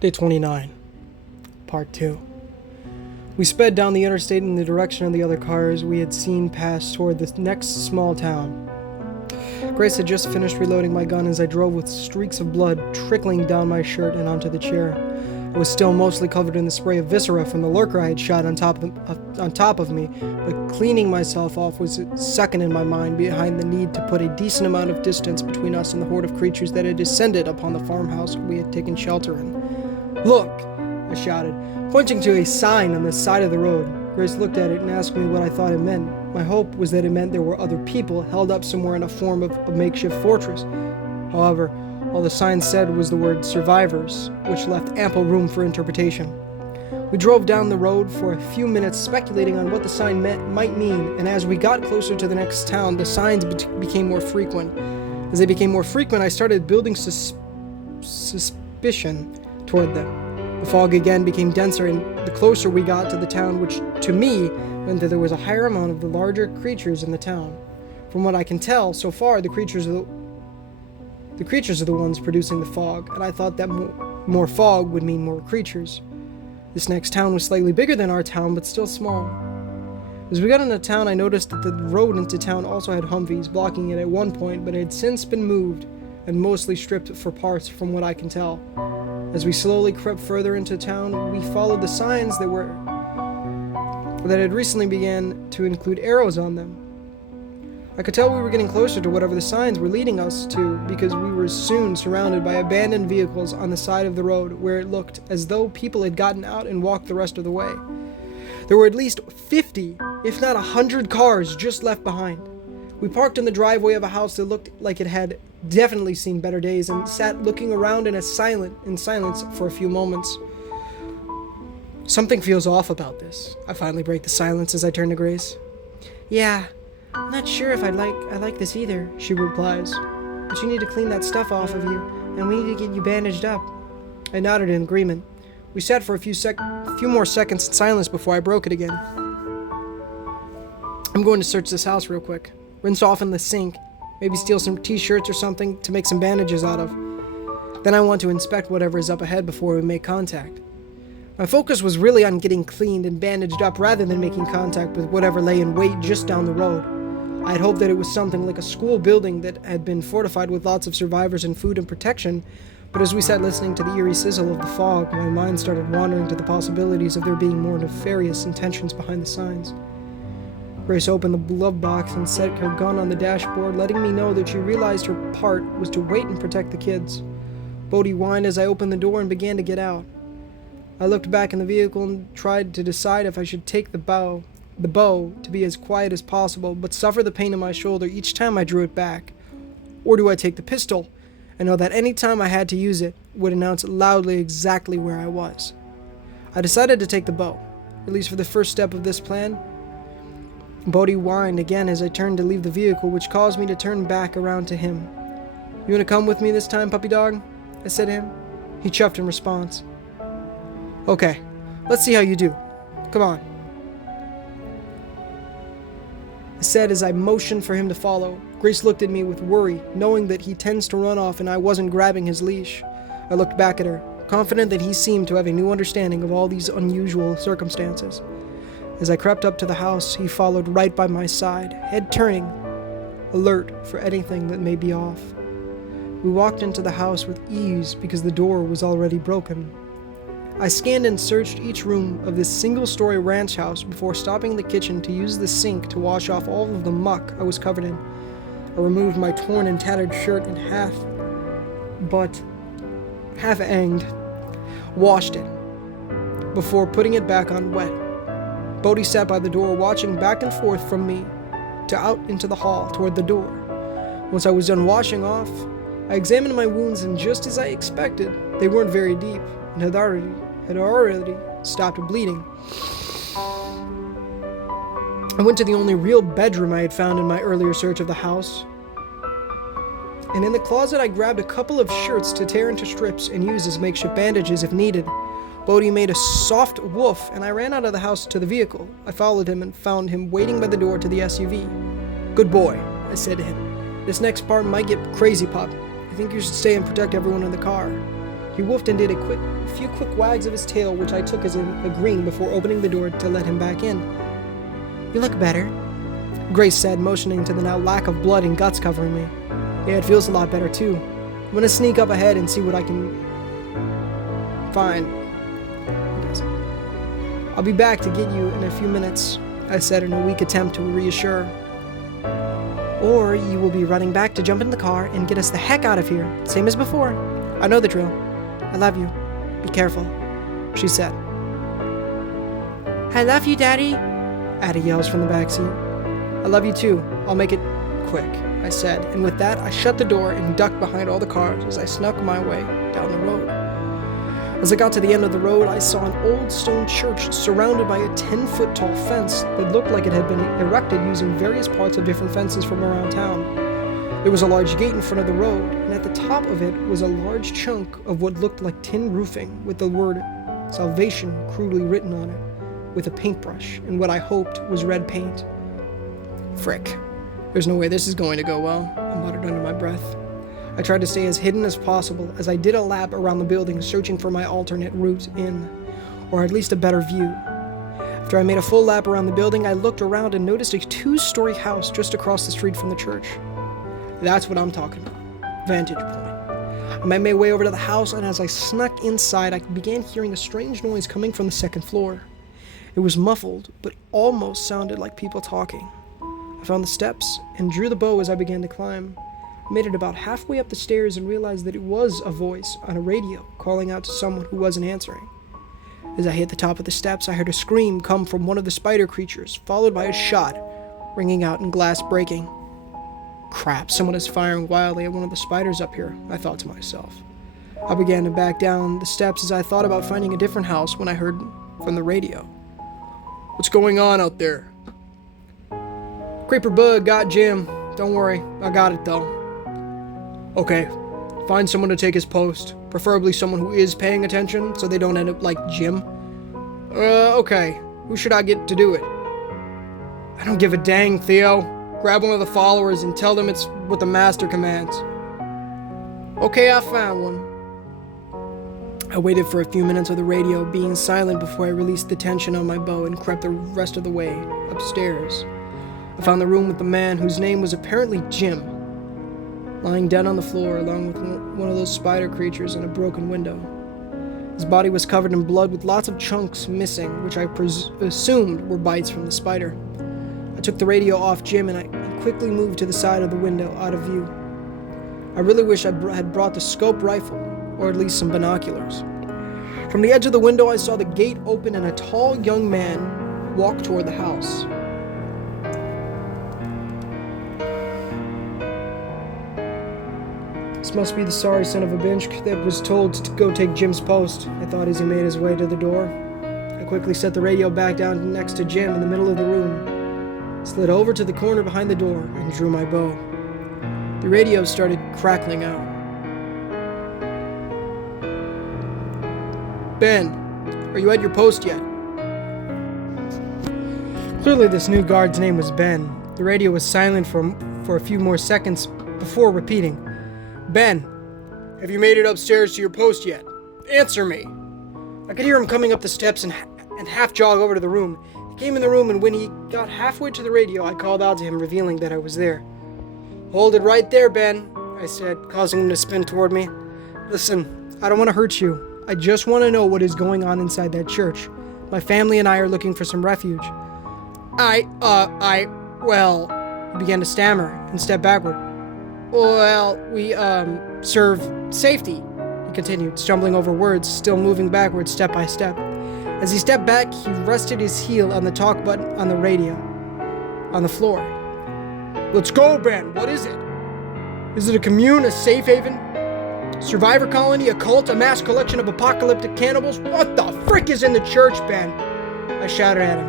Day 29, Part 2. We sped down the interstate in the direction of the other cars we had seen pass toward the next small town. Grace had just finished reloading my gun as I drove with streaks of blood trickling down my shirt and onto the chair. I was still mostly covered in the spray of viscera from the lurker I had shot on top of me, but cleaning myself off was second in my mind behind the need to put a decent amount of distance between us and the horde of creatures that had descended upon the farmhouse we had taken shelter in. "Look!" I shouted, pointing to a sign on the side of the road. Grace looked at it and asked me what I thought it meant. My hope was that it meant there were other people held up somewhere in a form of a makeshift fortress. However, all the sign said was the word survivors, which left ample room for interpretation. We drove down the road for a few minutes speculating on what the sign might mean, and as we got closer to the next town, the signs became more frequent. As they became more frequent, I started building suspicion toward them. The fog again became denser, and the closer we got to the town, which to me meant that there was a higher amount of the larger creatures in the town. From what I can tell, so far, the creatures are the ones producing the fog, and I thought that more fog would mean more creatures. This next town was slightly bigger than our town, but still small. As we got into town, I noticed that the road into town also had Humvees blocking it at one point, but it had since been moved and mostly stripped for parts from what I can tell. As we slowly crept further into town, we followed the signs that had recently began to include arrows on them. I could tell we were getting closer to whatever the signs were leading us to because we were soon surrounded by abandoned vehicles on the side of the road where it looked as though people had gotten out and walked the rest of the way. There were at least 50, if not 100 cars just left behind. We parked in the driveway of a house that looked like it had definitely seen better days and sat looking around in silence for a few moments. Something feels off about this. I finally break the silence as I turn to Grace. "Yeah, I'm not sure if I like this either," she replies. "But you need to clean that stuff off of you, and we need to get you bandaged up." I nodded in agreement. We sat for a few more seconds in silence before I broke it again. "I'm going to search this house real quick. Rinse off in the sink. Maybe steal some t-shirts or something to make some bandages out of. Then I want to inspect whatever is up ahead before we make contact." My focus was really on getting cleaned and bandaged up rather than making contact with whatever lay in wait just down the road. I had hoped that it was something like a school building that had been fortified with lots of survivors and food and protection, but as we sat listening to the eerie sizzle of the fog, my mind started wandering to the possibilities of there being more nefarious intentions behind the signs. Grace opened the glove box and set her gun on the dashboard, letting me know that she realized her part was to wait and protect the kids. Bodhi whined as I opened the door and began to get out. I looked back in the vehicle and tried to decide if I should take the bow to be as quiet as possible, but suffer the pain in my shoulder each time I drew it back. Or do I take the pistol and know that any time I had to use it would announce loudly exactly where I was? I decided to take the bow, at least for the first step of this plan. Bodhi whined again as I turned to leave the vehicle, which caused me to turn back around to him. "You want to come with me this time, puppy dog?" I said to him. He chuffed in response. "Okay, let's see how you do. Come on," I said as I motioned for him to follow. Grace looked at me with worry, knowing that he tends to run off and I wasn't grabbing his leash. I looked back at her, confident that he seemed to have a new understanding of all these unusual circumstances. As I crept up to the house, he followed right by my side, head turning, alert for anything that may be off. We walked into the house with ease because the door was already broken. I scanned and searched each room of this single-story ranch house before stopping in the kitchen to use the sink to wash off all of the muck I was covered in. I removed my torn and tattered shirt and half-anged, washed it before putting it back on wet. Bodhi sat by the door watching back and forth from me to out into the hall toward the door. Once I was done washing off, I examined my wounds, and just as I expected, they weren't very deep and had already stopped bleeding. I went to the only real bedroom I had found in my earlier search of the house, and in the closet I grabbed a couple of shirts to tear into strips and use as makeshift bandages if needed. Bodhi made a soft woof, and I ran out of the house to the vehicle. I followed him and found him waiting by the door to the SUV. "Good boy," I said to him. "This next part might get crazy, pup. I think you should stay and protect everyone in the car." He woofed and did a few quick wags of his tail, which I took as agreeing before opening the door to let him back in. "You look better," Grace said, motioning to the now lack of blood and guts covering me. "Yeah, it feels a lot better too. I'm gonna sneak up ahead and see what I can find. I guess. I'll be back to get you in a few minutes," I said in a weak attempt to reassure. "Or you will be running back to jump in the car and get us the heck out of here, same as before. I know the drill. I love you. Be careful," she said. "I love you, Daddy," Addie yells from the back seat. "I love you too. I'll make it quick," I said, and with that I shut the door and ducked behind all the cars as I snuck my way down the road. As I got to the end of the road, I saw an old stone church surrounded by a 10-foot tall fence that looked like it had been erected using various parts of different fences from around town. There was a large gate in front of the road, and at the top of it was a large chunk of what looked like tin roofing with the word "Salvation" crudely written on it, with a paintbrush and what I hoped was red paint. "Frick. There's no way this is going to go well," I muttered under my breath. I tried to stay as hidden as possible as I did a lap around the building searching for my alternate route in, or at least a better view. After I made a full lap around the building, I looked around and noticed a 2-story house just across the street from the church. That's what I'm talking about. Vantage point. I made my way over to the house, and as I snuck inside, I began hearing a strange noise coming from the second floor. It was muffled, but almost sounded like people talking. I found the steps and drew the bow as I began to climb. I made it about halfway up the stairs and realized that it was a voice on a radio calling out to someone who wasn't answering. As I hit the top of the steps, I heard a scream come from one of the spider creatures, followed by a shot, ringing out and glass breaking. "Crap, someone is firing wildly at one of the spiders up here," I thought to myself. I began to back down the steps as I thought about finding a different house when I heard from the radio. "What's going on out there?" "Creeper Bug got Jim. Don't worry, I got it though." "Okay, find someone to take his post, preferably someone who is paying attention so they don't end up like Jim." Okay, who should I get to do it?" "I don't give a dang, Theo. Grab one of the followers and tell them it's what the master commands." "Okay, I found one." I waited for a few minutes of the radio being silent before I released the tension on my bow and crept the rest of the way upstairs. I found the room with the man whose name was apparently Jim, lying dead on the floor along with one of those spider creatures in a broken window. His body was covered in blood with lots of chunks missing, which I assumed were bites from the spider. I took the radio off Jim and I quickly moved to the side of the window, out of view. I really wish I had brought the scope rifle, or at least some binoculars. From the edge of the window, I saw the gate open and a tall young man walk toward the house. "This must be the sorry son of a bitch that was told to go take Jim's post," I thought as he made his way to the door. I quickly set the radio back down next to Jim in the middle of the room, slid over to the corner behind the door, and drew my bow. The radio started crackling out. "Ben, are you at your post yet?" Clearly this new guard's name was Ben. The radio was silent for a few more seconds before repeating, "Ben, have you made it upstairs to your post yet? Answer me." I could hear him coming up the steps and half jog over to the room. He came in the room, and when he got halfway to the radio, I called out to him, revealing that I was there. "Hold it right there, Ben," I said, causing him to spin toward me. "Listen, I don't want to hurt you. I just want to know what is going on inside that church. My family and I are looking for some refuge." Well, he began to stammer and step backward. "Well, we, serve safety," he continued, stumbling over words, still moving backwards step by step. As he stepped back, he rested his heel on the talk button on the radio, on the floor. "Let's go, Ben. What is it? Is it a commune, a safe haven? Survivor colony, a cult, a mass collection of apocalyptic cannibals? What the frick is in the church, Ben?" I shouted at him.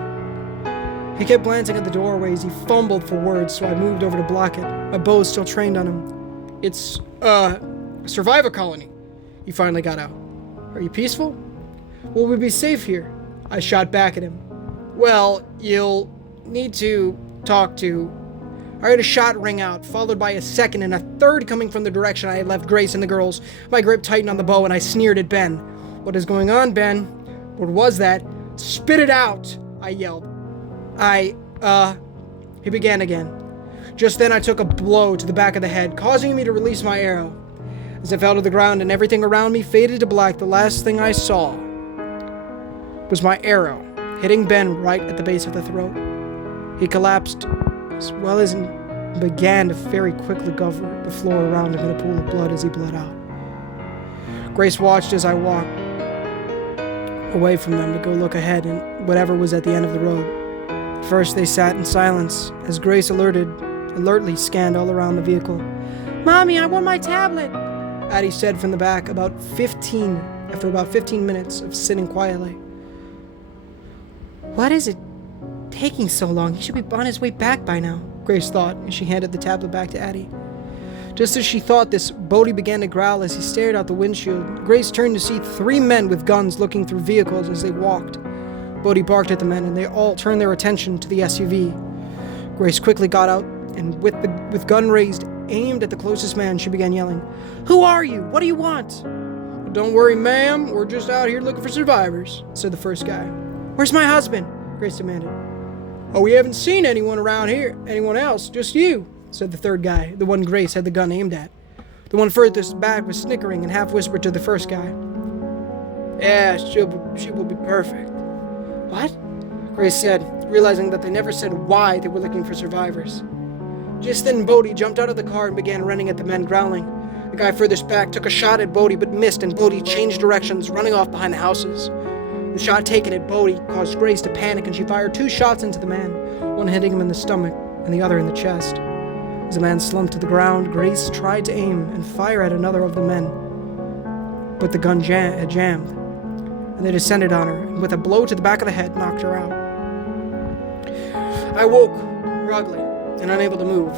He kept glancing at the doorway as he fumbled for words, so I moved over to block it, my bow still trained on him. "It's, a survivor colony," he finally got out. "Are you peaceful? Will we be safe here?" I shot back at him. "Well, you'll need to talk to I heard a shot ring out, followed by a second and a third coming from the direction I had left Grace and the girls. My grip tightened on the bow and I sneered at Ben. "What is going on, Ben? What was that?" "Spit it out," I yelled. He began again. Just then I took a blow to the back of the head, causing me to release my arrow. As I fell to the ground and everything around me faded to black, the last thing I saw was my arrow hitting Ben right at the base of the throat. He collapsed, as well as began to very quickly cover the floor around him in a pool of blood as he bled out. Grace watched as I walked away from them to go look ahead and whatever was at the end of the road. At first they sat in silence as Grace alertly scanned all around the vehicle. "Mommy, I want my tablet," Addie said from the back after about 15 minutes of sitting quietly. "What is it taking so long? He should be on his way back by now," Grace thought as she handed the tablet back to Addie. Just as she thought this, Bodhi began to growl as he stared out the windshield. Grace turned to see 3 men with guns looking through vehicles as they walked. Bodhi barked at the men and they all turned their attention to the SUV. Grace quickly got out and with gun raised, aimed at the closest man, she began yelling, "Who are you? What do you want?" "Don't worry, ma'am. We're just out here looking for survivors," said the first guy. "Where's my husband?" Grace demanded. "Oh, we haven't seen anyone around here. Anyone else? Just you," said the third guy, the one Grace had the gun aimed at. The one furthest back was snickering and half whispered to the first guy, "Yeah, she will be perfect." "What?" Grace said, realizing that they never said why they were looking for survivors. Just then Bodhi jumped out of the car and began running at the men, growling. The guy furthest back took a shot at Bodhi but missed, and Bodhi changed directions, running off behind the houses. The shot taken at Bodhi caused Grace to panic and she fired 2 shots into the man, one hitting him in the stomach and the other in the chest. As the man slumped to the ground, Grace tried to aim and fire at another of the men, but the gun had jammed, and they descended on her, and with a blow to the back of the head, knocked her out. I woke, groggy and unable to move.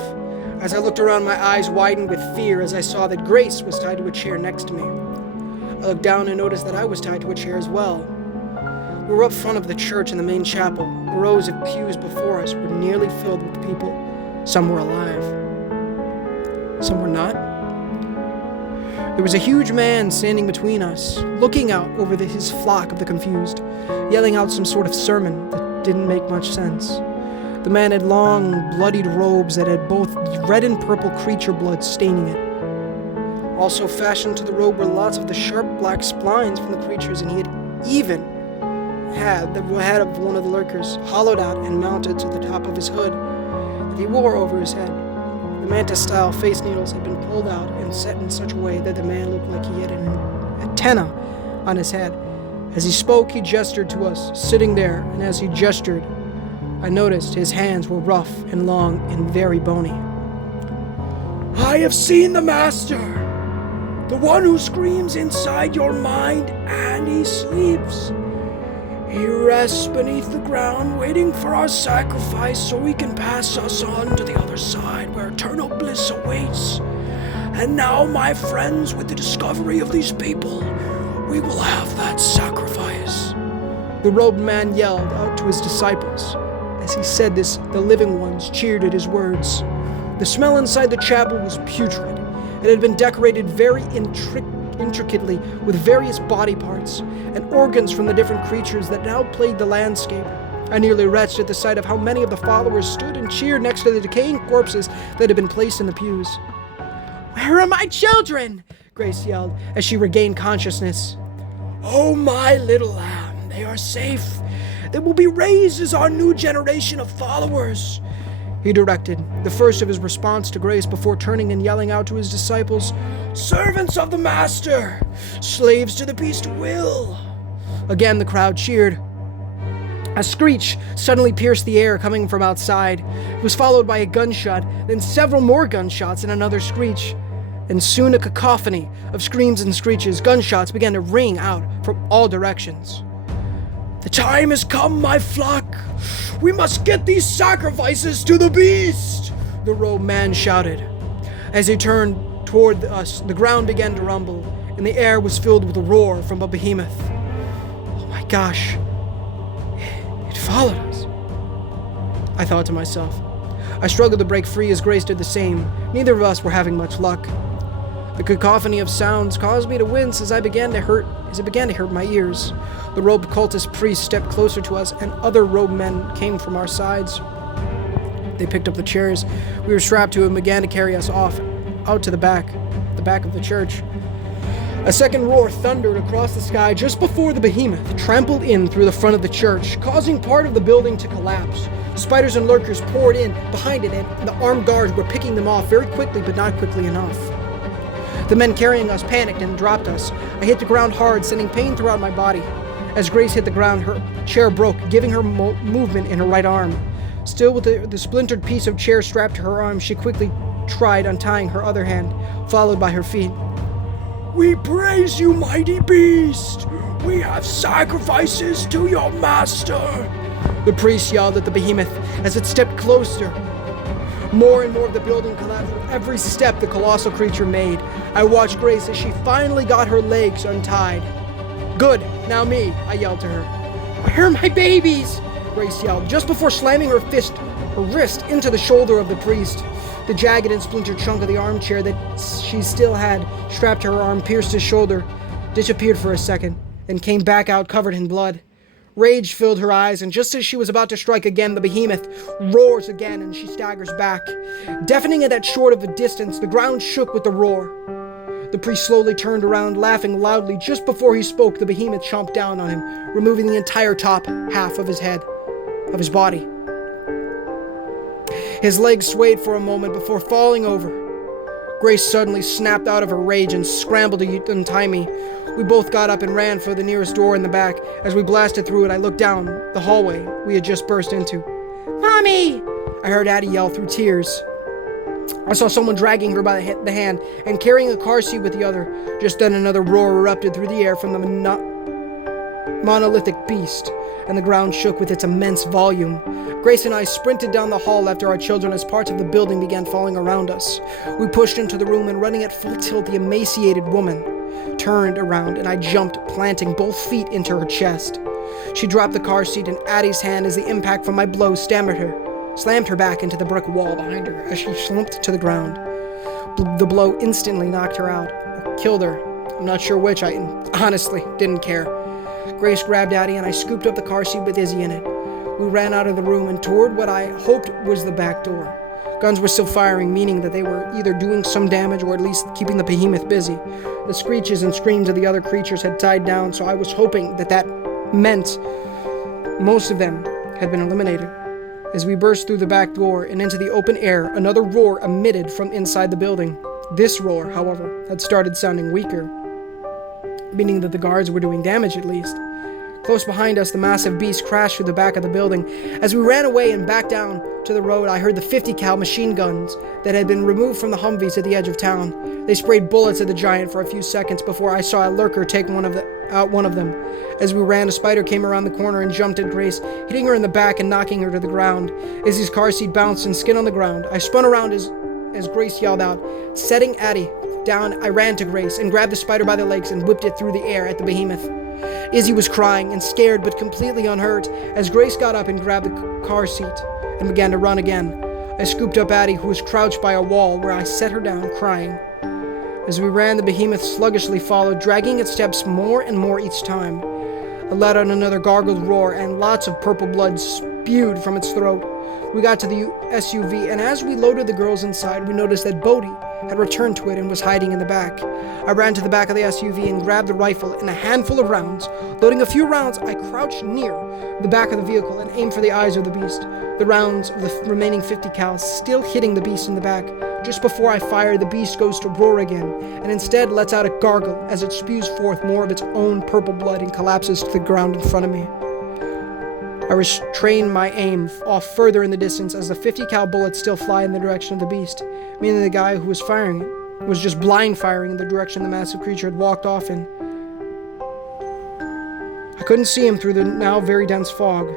As I looked around, my eyes widened with fear as I saw that Grace was tied to a chair next to me. I looked down and noticed that I was tied to a chair as well. We were up front of the church in the main chapel. The rows of pews before us were nearly filled with people. Some were alive. Some were not. There was a huge man standing between us, looking out over his flock of the confused, yelling out some sort of sermon that didn't make much sense. The man had long, bloodied robes that had both red and purple creature blood staining it. Also fashioned to the robe were lots of the sharp black splines from the creatures, and he had even had the head of one of the lurkers hollowed out and mounted to the top of his hood that he wore over his head. The mantis-style face needles had been pulled out and set in such a way that the man looked like he had an antenna on his head. As he spoke, he gestured to us, sitting there, and as he gestured, I noticed his hands were rough and long and very bony. "I have seen the Master, the one who screams inside your mind, and he sleeps. He rests beneath the ground, waiting for our sacrifice so he can pass us on to the other side where eternal bliss awaits. And now, my friends, with the discovery of these people, we will have that sacrifice." The robed man yelled out to his disciples. As he said this, the living ones cheered at his words. The smell inside the chapel was putrid. It had been decorated very intricately with various body parts and organs from the different creatures that now plagued the landscape. I nearly retched at the sight of how many of the followers stood and cheered next to the decaying corpses that had been placed in the pews. "Where are my children?" Grace yelled as she regained consciousness. "Oh, my little lamb, they are safe. They will be raised as our new generation of followers," he directed, the first of his response to Grace before turning and yelling out to his disciples, "Servants of the Master, slaves to the beast will." Again, the crowd cheered. A screech suddenly pierced the air coming from outside. It was followed by a gunshot, then several more gunshots and another screech. And soon a cacophony of screams and screeches, gunshots began to ring out from all directions. "The time has come, my flock. We must get these sacrifices to the beast," the robed man shouted. As he turned toward us, the ground began to rumble, and the air was filled with a roar from a behemoth. "Oh my gosh, it followed us," I thought to myself. I struggled to break free as Grace did the same. Neither of us were having much luck. The cacophony of sounds caused me to wince as it began to hurt my ears. The robed cultist priest stepped closer to us, and other robed men came from our sides. They picked up the chairs we were strapped to and began to carry us off, out to the back of the church. A second roar thundered across the sky just before the behemoth trampled in through the front of the church, causing part of the building to collapse. Spiders and lurkers poured in behind it, and the armed guards were picking them off very quickly, but not quickly enough. The men carrying us panicked and dropped us. I hit the ground hard, sending pain throughout my body. As Grace hit the ground, her chair broke, giving her movement in her right arm. Still with the splintered piece of chair strapped to her arm, she quickly tried untying her other hand, followed by her feet. "We praise you, mighty beast! We have sacrifices to your master!" The priest yelled at the behemoth as it stepped closer. More and more of the building collapsed with every step the colossal creature made. I watched Grace as she finally got her legs untied. "Good, now me," I yelled to her. "Where are my babies?" Grace yelled, just before slamming her wrist into the shoulder of the priest. The jagged and splintered chunk of the armchair that she still had strapped to her arm pierced his shoulder, disappeared for a second, and came back out covered in blood. Rage filled her eyes, and just as she was about to strike again, the behemoth roars again, and she staggers back. Deafening at that short of a distance, the ground shook with the roar. The priest slowly turned around, laughing loudly. Just before he spoke, the behemoth chomped down on him, removing the entire top half of his head, of his body. His legs swayed for a moment before falling over. Grace suddenly snapped out of her rage and scrambled to untie me. We both got up and ran for the nearest door in the back. As we blasted through it, I looked down the hallway we had just burst into. "Mommy!" I heard Addie yell through tears. I saw someone dragging her by the hand and carrying a car seat with the other. Just then another roar erupted through the air from the monolithic beast, and the ground shook with its immense volume. Grace and I sprinted down the hall after our children as parts of the building began falling around us. We pushed into the room, and running at full tilt, the emaciated woman turned around, and I jumped, planting both feet into her chest. She dropped the car seat in Addie's hand as the impact from my blow slammed her back into the brick wall behind her as she slumped to the ground. The blow instantly knocked her out, or killed her. I'm not sure which. I honestly didn't care. Grace grabbed Addie, and I scooped up the car seat with Izzy in it. We ran out of the room and toward what I hoped was the back door. Guns were still firing, meaning that they were either doing some damage or at least keeping the behemoth busy. The screeches and screams of the other creatures had died down, so I was hoping that meant most of them had been eliminated. As we burst through the back door and into the open air, another roar emitted from inside the building. This roar, however, had started sounding weaker, meaning that the guards were doing damage at least. Close behind us, the massive beast crashed through the back of the building. As we ran away and back down to the road, I heard the 50 cal machine guns that had been removed from the Humvees at the edge of town. They sprayed bullets at the giant for a few seconds before I saw a lurker take out one of them. As we ran, a spider came around the corner and jumped at Grace, hitting her in the back and knocking her to the ground. Izzy's car seat bounced and skid on the ground. I spun around as Grace yelled out. Setting Addie down, I ran to Grace and grabbed the spider by the legs and whipped it through the air at the behemoth. Izzy was crying and scared but completely unhurt as Grace got up and grabbed the car seat and began to run again. I scooped up Addie, who was crouched by a wall, where I set her down, crying. As we ran, the behemoth sluggishly followed, dragging its steps more and more each time. It let out another gargled roar, and lots of purple blood spewed from its throat. We got to the SUV, and as we loaded the girls inside, we noticed that Bodhi had returned to it and was hiding in the back. I ran to the back of the SUV and grabbed the rifle and a handful of rounds. Loading a few rounds, I crouched near the back of the vehicle and aimed for the eyes of the beast. The rounds of the remaining 50 cal still hitting the beast in the back. Just before I fire, the beast goes to roar again, and instead lets out a gargle as it spews forth more of its own purple blood and collapses to the ground in front of me. I restrained my aim off further in the distance as the 50 cal bullets still fly in the direction of the beast, meaning the guy who was firing it was just blind firing in the direction the massive creature had walked off in. I couldn't see him through the now very dense fog.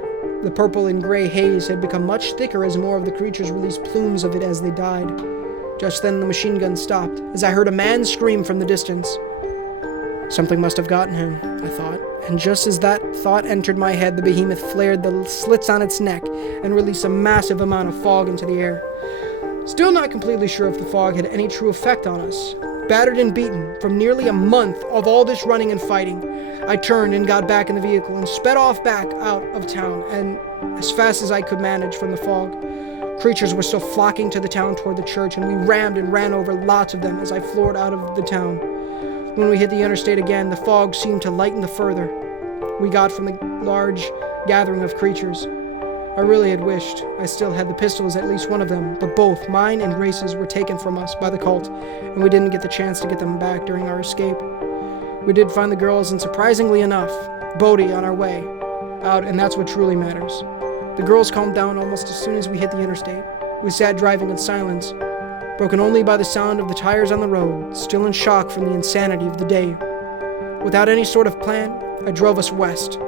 The purple and gray haze had become much thicker as more of the creatures released plumes of it as they died. Just then the machine gun stopped, as I heard a man scream from the distance. Something must have gotten him, I thought, and just as that thought entered my head, the behemoth flared the slits on its neck and released a massive amount of fog into the air. Still not completely sure if the fog had any true effect on us. Battered and beaten from nearly a month of all this running and fighting, I turned and got back in the vehicle and sped off back out of town, and as fast as I could manage from the fog. Creatures were still flocking to the town toward the church, and we rammed and ran over lots of them as I floored out of the town. When we hit the interstate again, the fog seemed to lighten the further we got from the large gathering of creatures. I really had wished I still had the pistols, at least one of them, but both, mine and Grace's, were taken from us by the cult, and we didn't get the chance to get them back during our escape. We did find the girls, and surprisingly enough, Bodhi on our way out, and that's what truly matters. The girls calmed down almost as soon as we hit the interstate. We sat driving in silence, broken only by the sound of the tires on the road, still in shock from the insanity of the day. Without any sort of plan, I drove us west,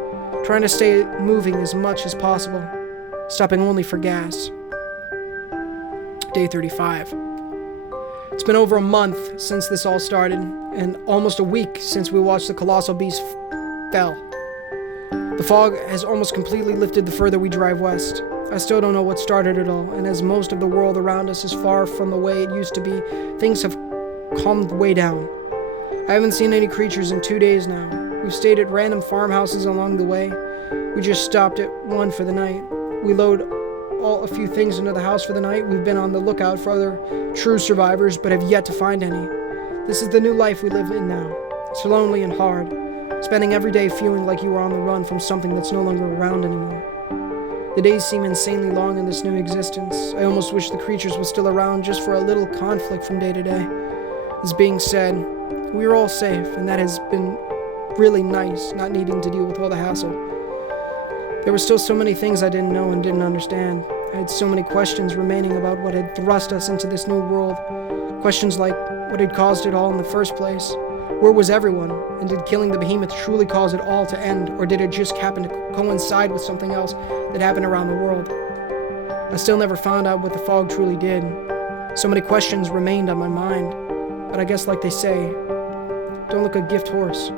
trying to stay moving as much as possible, stopping only for gas. Day 35. It's been over a month since this all started, and almost a week since we watched the colossal beast fell. The fog has almost completely lifted the further we drive west. I still don't know what started it all, and as most of the world around us is far from the way it used to be, things have calmed way down. I haven't seen any creatures in 2 days now. We've stayed at random farmhouses along the way. We just stopped at one for the night. We load a few things into the house for the night. We've been on the lookout for other true survivors, but have yet to find any. This is the new life we live in now. It's lonely and hard, spending every day feeling like you are on the run from something that's no longer around anymore. The days seem insanely long in this new existence. I almost wish the creatures were still around just for a little conflict from day to day. This being said, we are all safe, and that has been really nice, not needing to deal with all the hassle. There were still so many things I didn't know and didn't understand. I had so many questions remaining about what had thrust us into this new world. Questions like, what had caused it all in the first place? Where was everyone? And did killing the behemoth truly cause it all to end, or did it just happen to coincide with something else that happened around the world? I still never found out what the fog truly did. So many questions remained on my mind. But I guess like they say, don't look a gift horse,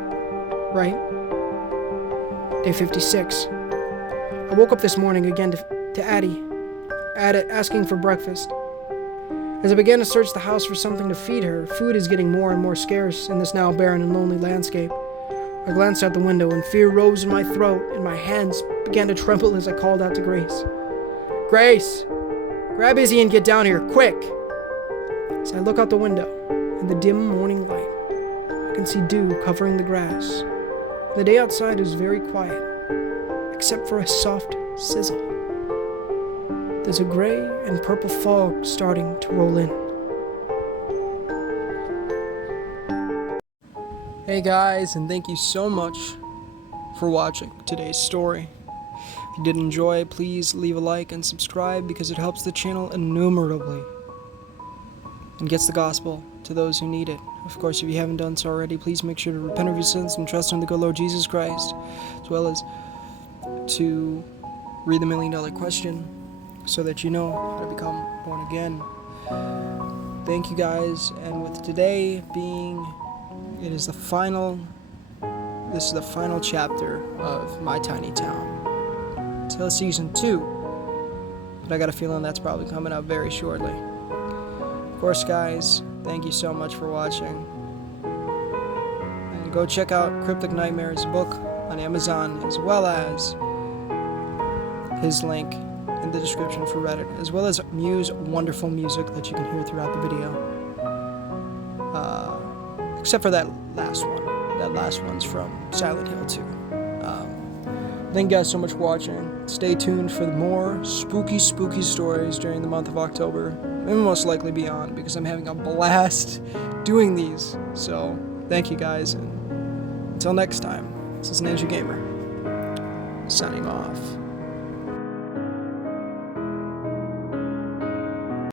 right? Day 56. I woke up this morning again to Addie, asking for breakfast. As I began to search the house for something to feed her, food is getting more and more scarce in this now barren and lonely landscape. I glanced out the window, and fear rose in my throat, and my hands began to tremble as I called out to Grace. Grace! Grab Izzy and get down here, quick! As I look out the window, in the dim morning light, I can see dew covering the grass. The day outside is very quiet, except for a soft sizzle. There's a gray and purple fog starting to roll in. Hey guys, and thank you so much for watching today's story. If you did enjoy, please leave a like and subscribe because it helps the channel innumerably and gets the gospel to those who need it. Of course, if you haven't done so already, please make sure to repent of your sins and trust in the good Lord Jesus Christ, as well as to read the $1 Million Question so that you know how to become born again. Thank you guys, and with today being, this is the final chapter of My Tiny Town. Till season 2, but I got a feeling that's probably coming up very shortly. Of course, guys, thank you so much for watching. And go check out Cryptic Nightmares book on Amazon, as well as his link in the description for Reddit, as well as Mew's wonderful music that you can hear throughout the video. Except for that last one. That last one's from Silent Hill 2. Thank you guys so much for watching. Stay tuned for more spooky stories during the month of October, and most likely beyond, because I'm having a blast doing these. So, thank you guys, and until next time, this is Ninja Gamer, signing off.